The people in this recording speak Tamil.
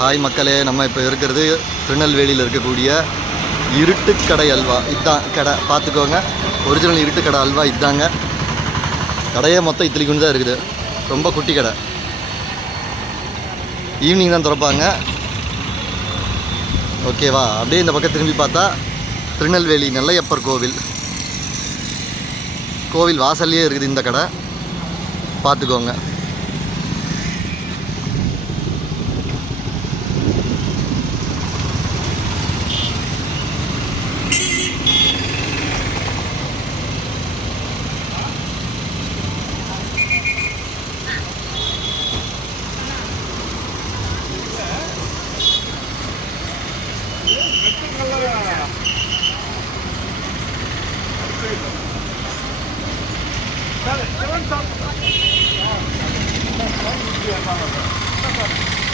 ஹாய் மக்களே நம்ம இப்போ இருக்கிறது திருநெல்வேலியில் இருக்கக்கூடிய இருட்டுக்கடை அல்வா. இதுதான் கடை. பார்த்துக்கோங்க. ஒரிஜினல் இருட்டுக்கடை அல்வா இதாங்க. கடையே மொத்தம் இத்திலிக்குன்னு தான் இருக்குது. ரொம்ப குட்டி கடை. ஈவினிங் தான் திறப்பாங்க. ஓகேவா அப்படியே இந்த பக்கம் திரும்பி பார்த்தா திருநெல்வேலி நெல்லையப்பர் கோவில். கோவில் வாசல்லையே இருக்குது இந்த கடை. பார்த்துக்கோங்க. 頑張れ頑張れ頑張れ!